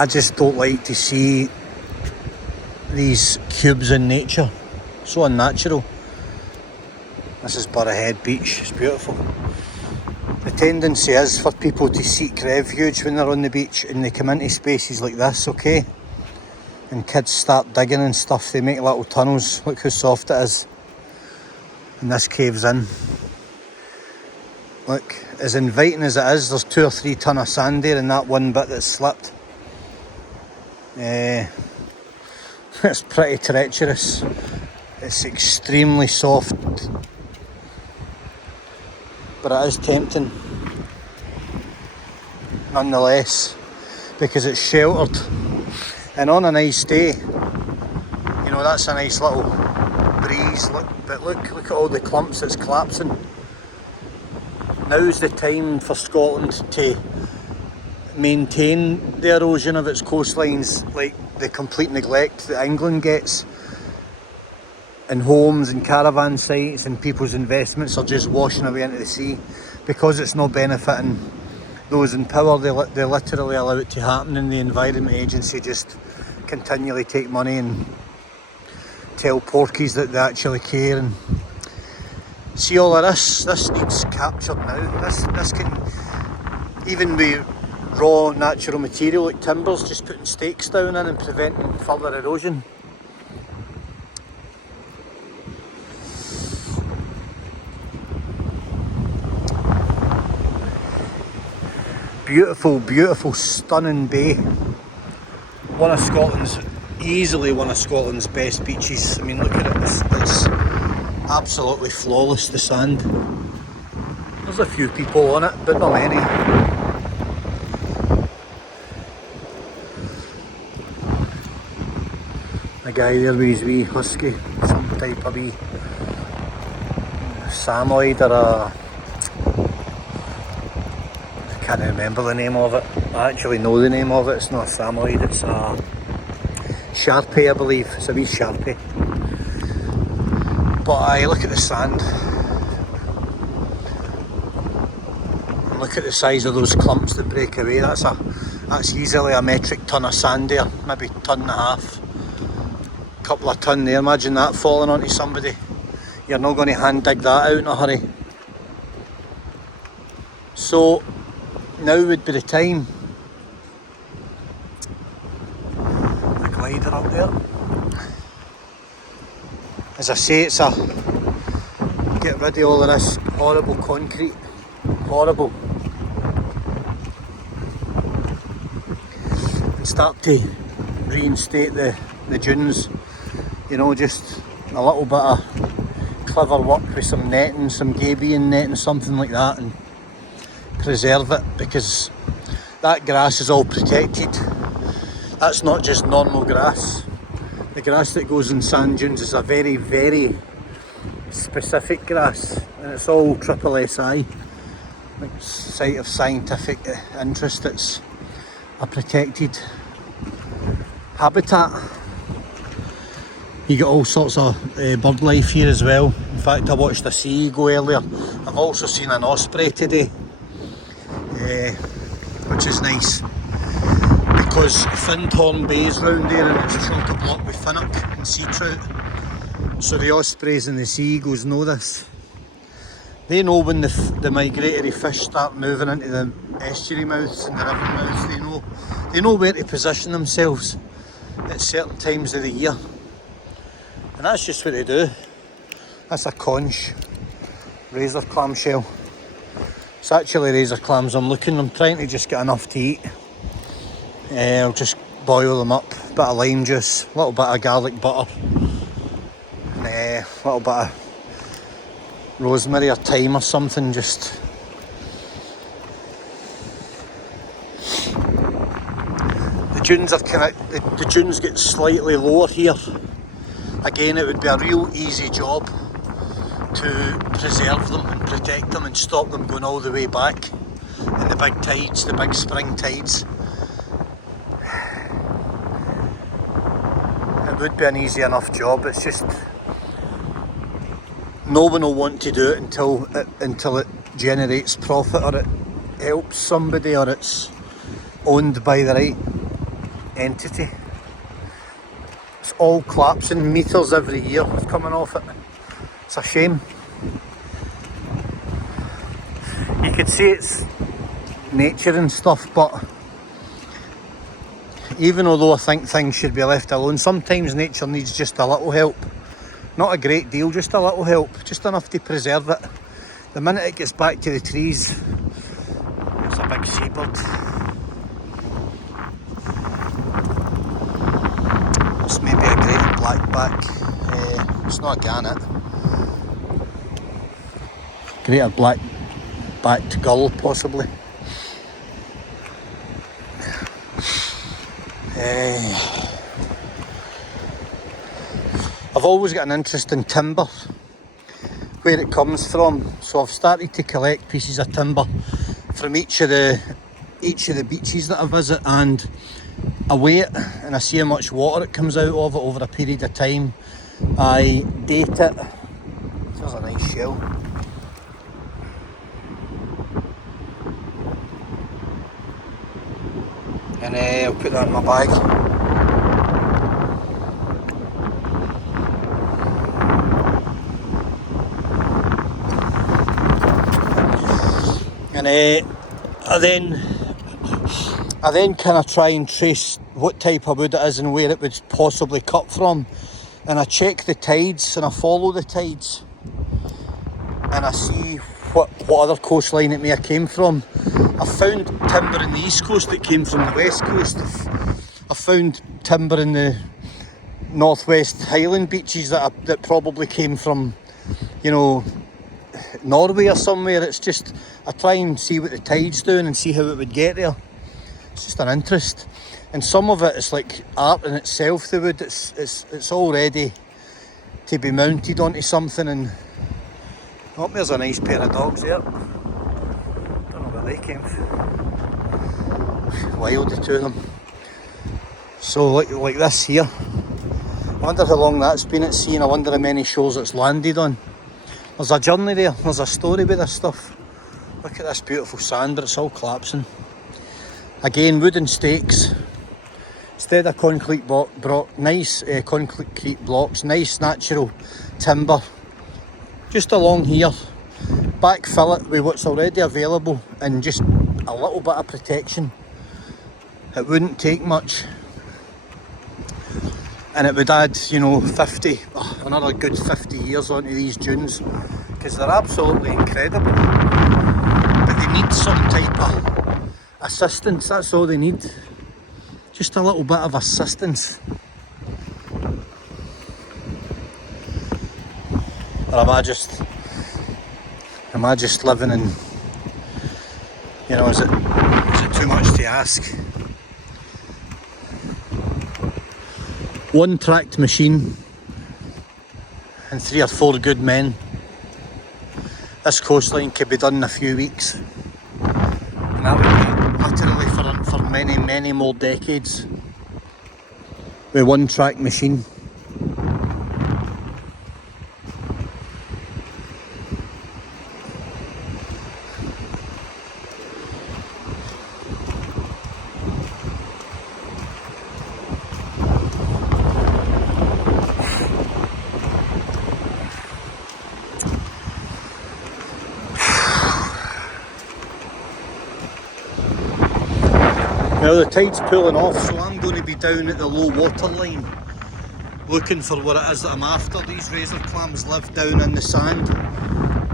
I just don't like to see these cubes in nature. So unnatural. This is Burghead Beach, it's beautiful. The tendency is for people to seek refuge when they're on the beach and they come into spaces like this, okay? And kids start digging and stuff, they make little tunnels. Look how soft it is. And this caves in. Look, as inviting as it is, there's 2 or 3 ton of sand there and that one bit that's slipped. It's pretty treacherous. It's extremely soft. But it is tempting. Nonetheless. Because it's sheltered. And on a nice day, you know, that's a nice little breeze. But look at all the clumps that's collapsing. Now's the time for Scotland to maintain the erosion of its coastlines, like the complete neglect that England gets. And homes and caravan sites and people's investments are just washing away into the sea. Because it's not benefiting those in power, they literally allow it to happen, and the Environment Agency just continually take money and tell porkies that they actually care. And see all of this needs captured now. This can, even with raw natural material like timbers, just putting stakes down in and preventing further erosion. Beautiful, beautiful, stunning bay. Easily one of Scotland's best beaches. I mean, look at it, it's absolutely flawless, the sand. There's a few people on it, but not many. A guy there with his wee husky, some type of wee Samoyed or a... I can't remember the name of it. I actually know the name of it. It's not a Samoyed, it's a Sharpie, I believe. It's a wee Sharpie. But I look at the sand. And look at the size of those clumps that break away. That's easily a metric ton of sand there, maybe ton and a half. Couple of ton there. Imagine that falling onto somebody. You're not going to hand dig that out in a hurry. So now would be the time. The glider up there. As I say, it's a get rid of all of this horrible concrete. Horrible. And start to reinstate the dunes. You know, just a little bit of clever work with some netting, some gabion netting, something like that, and preserve it, because that grass is all protected. That's not just normal grass. The grass that goes in sand dunes is a very, very specific grass, and it's all triple SI, like site of scientific interest. It's a protected habitat. You get all sorts of bird life here as well. In fact, I watched a sea eagle earlier. I've also seen an osprey today. Which is nice, because Findhorn Bay's round there and it's chock-a-block with finnock and sea trout. So the ospreys and the sea eagles know this. They know when the migratory fish start moving into the estuary mouths and the river mouths. They know where to position themselves at certain times of the year. And that's just what they do. That's a conch razor clamshell. It's actually razor clams I'm trying to just get enough to eat. I'll just boil them up, bit of lime juice, a little bit of garlic butter, and a little bit of rosemary or thyme or something. Just the dunes are the dunes get slightly lower here. Again, it would be a real easy job to preserve them and protect them and stop them going all the way back in the big tides, the big spring tides. It would be an easy enough job. It's just no one will want to do it until it generates profit, or it helps somebody, or it's owned by the right entity. It's all collapsing, metres every year coming off it. It's a shame. You could say it's nature and stuff, but even although I think things should be left alone, sometimes nature needs just a little help. Not a great deal, just a little help, just enough to preserve it. The minute it gets back to the trees, it's a big seabird. It's maybe a great blackback. It's not a gannet. Greater black-backed gull, possibly. I've always got an interest in timber, where it comes from, so I've started to collect pieces of timber from each of the beaches that I visit, and I weigh it and I see how much water it comes out of it over a period of time. I date it. There's a nice shell. And I'll put that in my bag. And I then kind of try and trace what type of wood it is and where it would possibly cut from. And I check the tides and I follow the tides. And I see what other coastline it may have came from. I found timber in the east coast that came from the west coast. I found timber in the northwest Highland beaches that probably came from, you know, Norway or somewhere. It's just, I try and see what the tide's doing and see how it would get there. It's just an interest. And some of it is like art in itself, the wood. It's all ready to be mounted onto something. And oh, there's a nice pair of dogs there. Don't know where they came from. Wild, the two of them. So like this here. I wonder how long that's been at sea, and I wonder how many shores it's landed on. There's a journey there, there's a story with this stuff. Look at this beautiful sand, but it's all collapsing. Again, wooden stakes. Instead of concrete nice concrete blocks, nice natural timber. Just along here. Backfill it with what's already available and just a little bit of protection. It wouldn't take much. And it would add, you know, another good 50 years onto these dunes, because they're absolutely incredible. But they need some type of assistance, that's all they need. Just a little bit of assistance. Or am I just living in, you know, is it too much to ask? One tracked machine and 3 or 4 good men. This coastline could be done in a few weeks. And that would be literally for many, many more decades. With one tracked machine. Now the tide's pulling off, so I'm going to be down at the low water line looking for what it is that I'm after. These razor clams live down in the sand,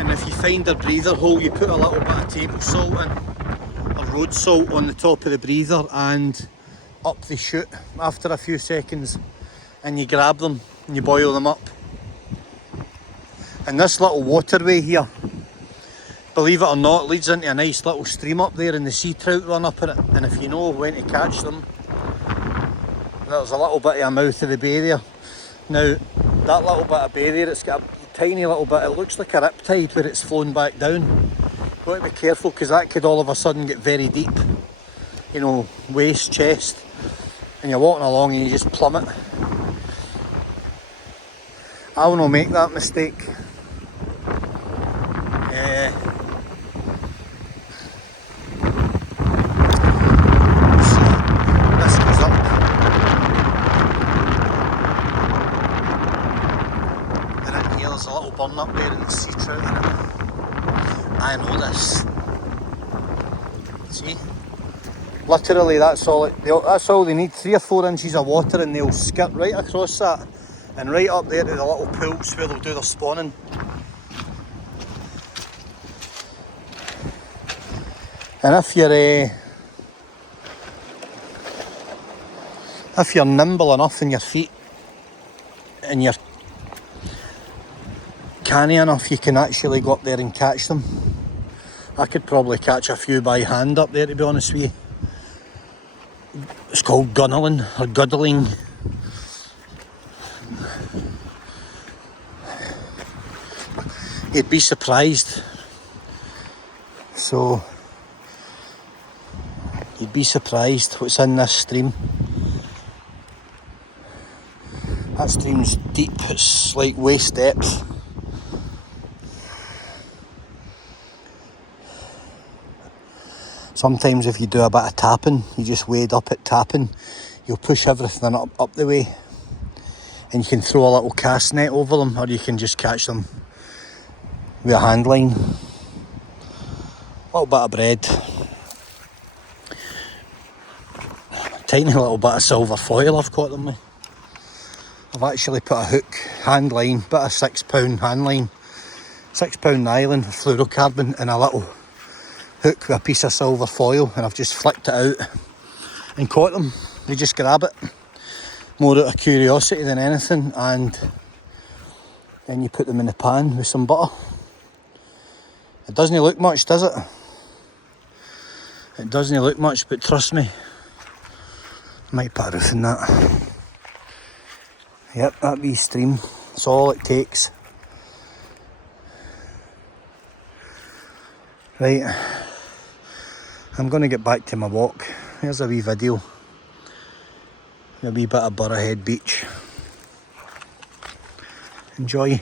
and if you find a breather hole, you put a little bit of table salt in, or road salt on the top of the breather, and up they shoot after a few seconds, and you grab them and you boil them up. And this little waterway here, believe it or not, leads into a nice little stream up there, and the sea trout run up in it. And if you know when to catch them, there's a little bit of a mouth of the bay there. Now, that little bit of bay there, it's got a tiny little bit, it looks like a riptide where it's flown back down. You've got to be careful, because that could all of a sudden get very deep, you know, waist, chest, and you're walking along and you just plummet. I will not make that mistake. So this goes up I know this. See? Literally, that's all they need. 3 or 4 inches of water and they'll skirt right across that and right up there to the little pools where they'll do their spawning. And if you're nimble enough in your feet and you're canny enough, you can actually go up there and catch them. I could probably catch a few by hand up there, to be honest with you. It's called gunneling or guddling. You'd be surprised. So you'd be surprised what's in this stream. That stream's deep, it's like waist depth. Sometimes if you do a bit of tapping, you just wade up at tapping, you'll push everything up the way and you can throw a little cast net over them, or you can just catch them with a hand line. A little bit of bread. A tiny little bit of silver foil I've caught them with. I've actually put a hook, hand line, bit of £6 hand line, £6 nylon, fluorocarbon, and a little hook with a piece of silver foil, and I've just flicked it out and caught them. You just grab it, more out of curiosity than anything, and then you put them in the pan with some butter. It doesn't look much, does it? It doesn't look much, but trust me, I might put a roof in that. Yep, that wee stream, that's all it takes. Right, I'm going to get back to my walk. Here's a wee video, a wee bit of Burghead Beach. Enjoy.